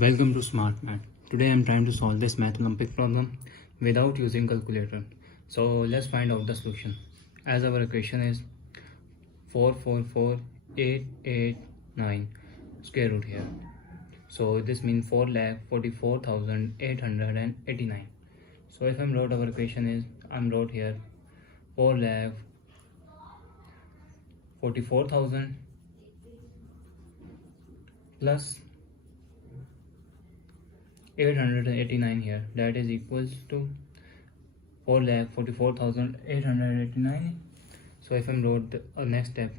Welcome to Smart Math. Today I am trying to solve this math Olympic problem without using calculator. So let's find out the solution. As our equation is 444,889 square root here. So this means 4,44,889. So if I'm wrote our equation is I'm wrote here 4,44,000 plus 889 here, that is equals to 4,44,889. So if I wrote the next step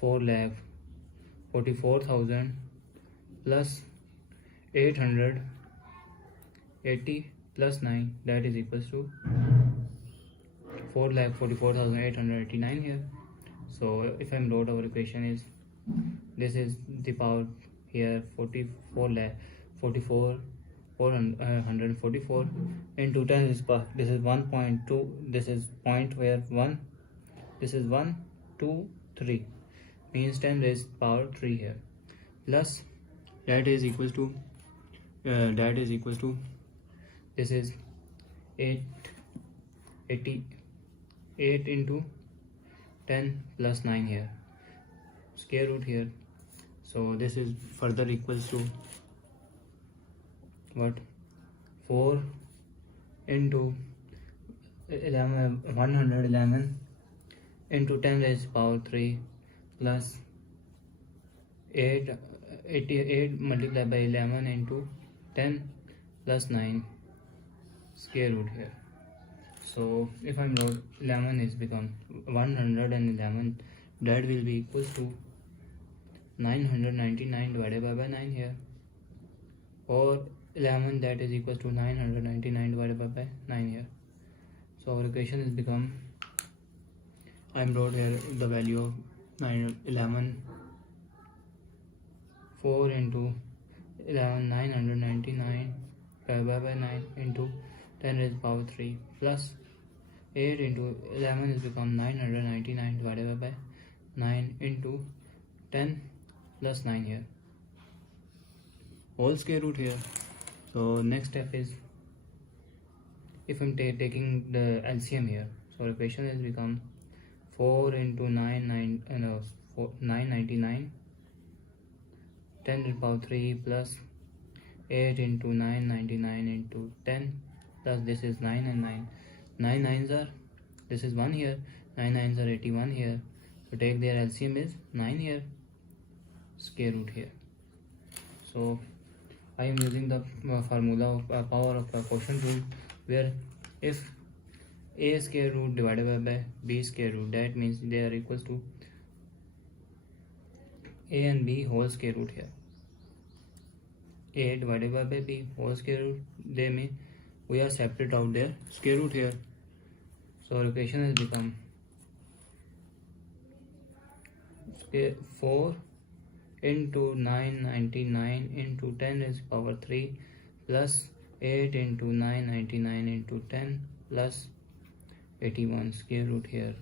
4,44,000 plus 880 plus 9, that is equals to 4,44,889 here. So if I wrote our equation is this is the power here 4,444 into 10 is power. This is 1.2. This is point where 1. This is 1, 2, 3. Means 10 raised power 3 here. Plus that is equals to this is 888 into 10 plus 9 here. Square root here. So this is further equals to what 4 into 111 into 10 raised power 3 plus 88 multiplied by 11 into 10 plus 9 square root here. So if I'm wrote 11 is become 111, that will be equals to 999 divided by 9 here, or 11, that is equals to 999 divided by 9 here. So our equation is become, I wrote here the value of 11, 4 into 11, 999 divided by 9 into 10 raised power 3 plus 8 into 11 is become 999 divided by 9 into 10 plus 9 here, whole square root here. So next step is if I'm taking the LCM here, so equation is become 4 into 999 10 to the power 3 plus 8 into 999 into 10 plus this is 9 and 9. 9 nines are, this is 1 here, 9 nines are 81 here. So take their LCM is 9 here, square root here. So I am using the formula of power of quotient rule, where if a square root divided by b square root, that means they are equals to a and b whole square root here. A divided by b whole square root, they mean we are separate out their square root here. So our equation has become 4 into 999 into 10 raised power 3 plus 8 into 999 into 10 plus 81 square root here,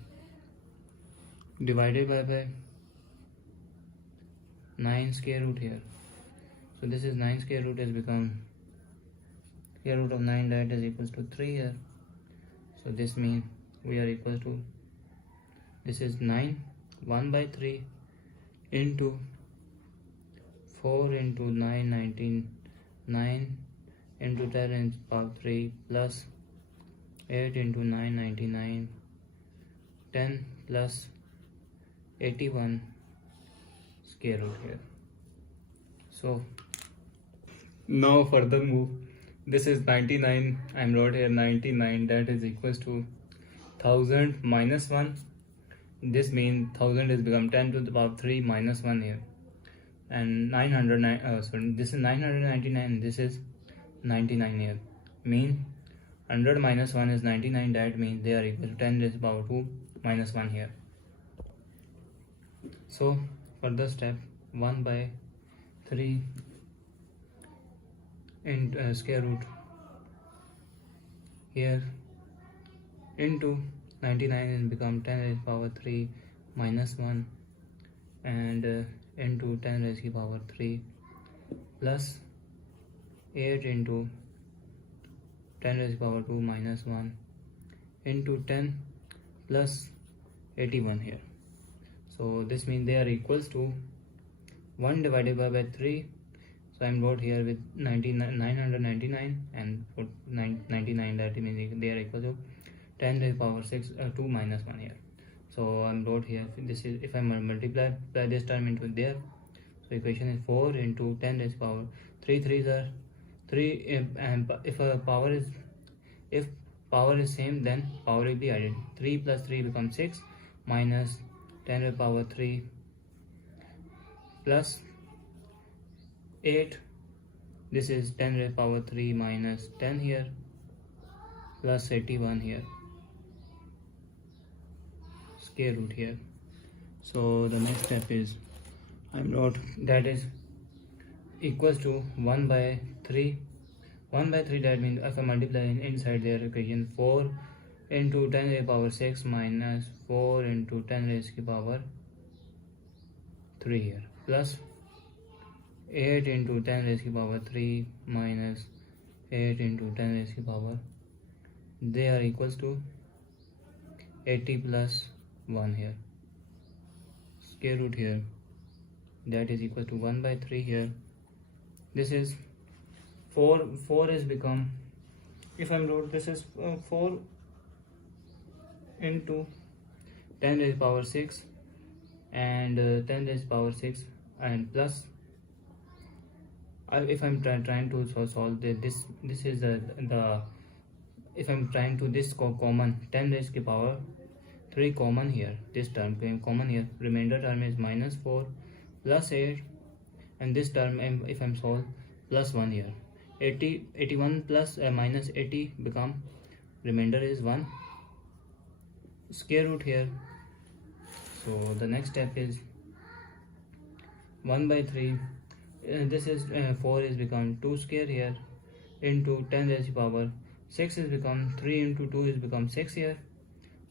divided by 9 square root here. So this is 9 square root has become square root of 9, that is equals to 3 here. So this means we are equal to, this is 9 1 by 3 into 4 into 999 into 10 raised power 3 plus 8 into 999 10 plus 81 square root here. So now further move, this is 99, I'm wrote here 99, that is equals to 1000 minus 1. This means 1000 is become 10 to the power 3 minus 1 here, and 909 sorry, this is 999, this is 99 here. Mean 100 minus 1 is 99, that means they are equal to 10 raised to the power 2 minus 1 here. So further step, 1 by 3 in square root here into 99 is become 10 raised to the power 3 minus 1 and into 10 raised to the power 3 plus 8 into 10 raised to the power 2 minus 1 into 10 plus 81 here. So this means they are equals to 1 divided by 3. So I'm wrote here with 999 and put 99, that means they are equal to 10 raised to the power 6 2 minus 1 here. So I'm wrote here, this is if I multiply this term into there, so equation is 4 into 10 raised to the power 3 3s are 3, and if power is same, then power will be added. 3 plus 3 becomes 6 minus 10 raised to the power 3 plus 8, this is 10 raised to the power 3 minus 10 here plus 81 here, square root here. So the next step is I'm wrote that is equals to 1 by 3. 1 by 3, that means if I multiply inside their equation 4 into 10 raised to the power 6 minus 4 into 10 raised to the power 3 here plus 8 into 10 raised to the power 3 minus 8 into 10 raised to the power, they are equals to 80 plus 1 here, square root here, that is equal to 1 by 3 here. This is 4 is become, if I'm wrote this is 4 into 10 raised to the power 6 and 10 raised to the power 6 and plus, if I'm trying to solve this is the if I'm trying to this common 10 raised to the power 3 common here, this term common here, remainder term is minus 4 plus 8, and this term if I'm solve plus 1 here, 81 plus minus 80 become remainder is 1, square root here. So the next step is 1 by 3, this is 4 is become 2 square here into 10 raised to the power 6 is become 3 into 2 is become 6 here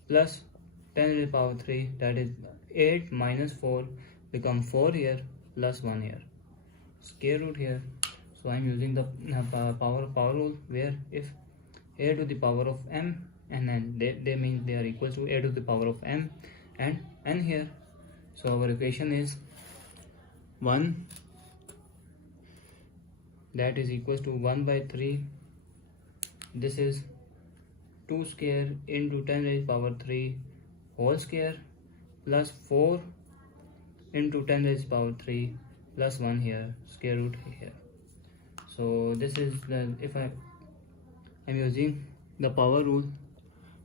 plus 10 raised to the power 3, that is 8 minus 4 become 4 here plus 1 here, square root here. So I'm using the power rule, where if a to the power of m and n, they mean they are equal to a to the power of m and n here. So our equation is 1, that is equals to 1 by 3, this is 2 square into 10 raised to the power 3 whole square plus 4 into 10 raised to the power 3 plus 1 here, square root here. So this is the, if I'm using the power rule,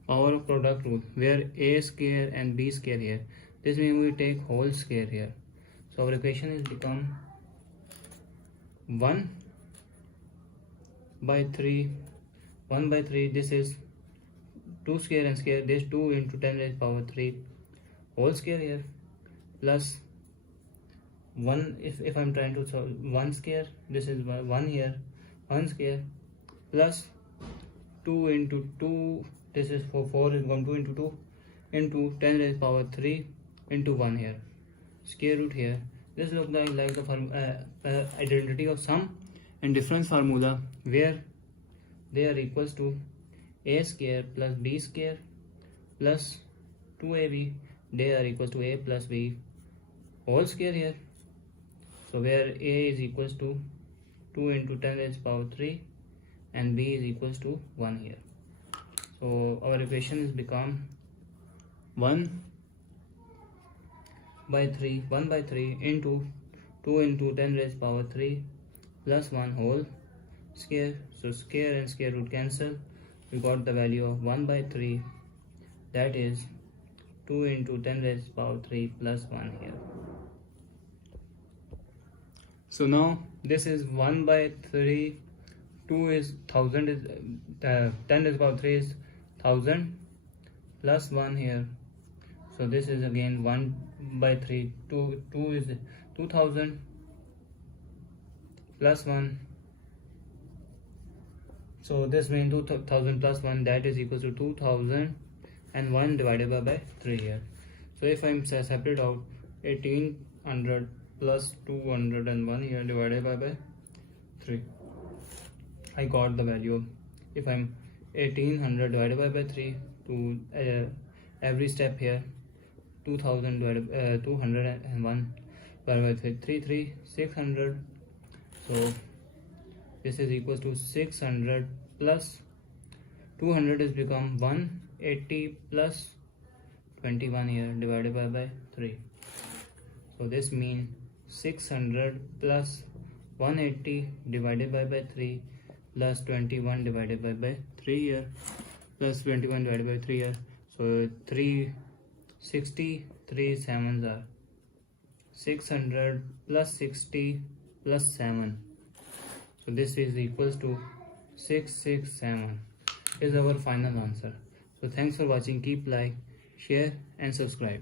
power of product rule, where a square and b square here, this means we take whole square here. So our equation is become 1 by 3, this is 2 square and square, this 2 into 10 raised to the power 3 whole square here plus 1, if I'm trying to solve 1 square, this is 1 here, 1 square plus 2 into 2, this is 4 is 1, 2 into 2 into 10 raised to the power 3 into 1 here, square root here. This looks like the identity of sum and difference formula, where they are equals to a square plus b square plus 2ab, they are equals to a plus b whole square here. So where a is equals to 2 into 10 raised to the power 3 and b is equals to 1 here. So our equation is become 1 by 3 into 2 into 10 raised to the power 3 plus 1 whole square. So square and square root cancel, we got the value of 1 by 3, that is 2 into 10 raised to the power 3 plus 1 here. So now this is 1 by 3, 2 is 1000 is 10 raised to the power 3 is 1000 plus 1 here. So this is again 1 by 3, 2 is 2000 plus 1. So this means 2000 plus 1, that is equals to 2000 and 1 divided by 3 here. So if I'm separate out 1800 plus 201 here divided by 3. I got the value. If I'm 1800 divided by 3 to every step here, 2000 divided 201 divided by 3 600. So this is equals to 600 plus 200 is become 180 plus 21 here divided by 3. So this means 600 plus 180 divided by 3 plus 21 divided by 3 here plus 21 divided by 3 here. So 3 sevens are 600 plus 60 plus 7. So this is equals to 667 is our final answer. So thanks for watching. Keep like, share and subscribe.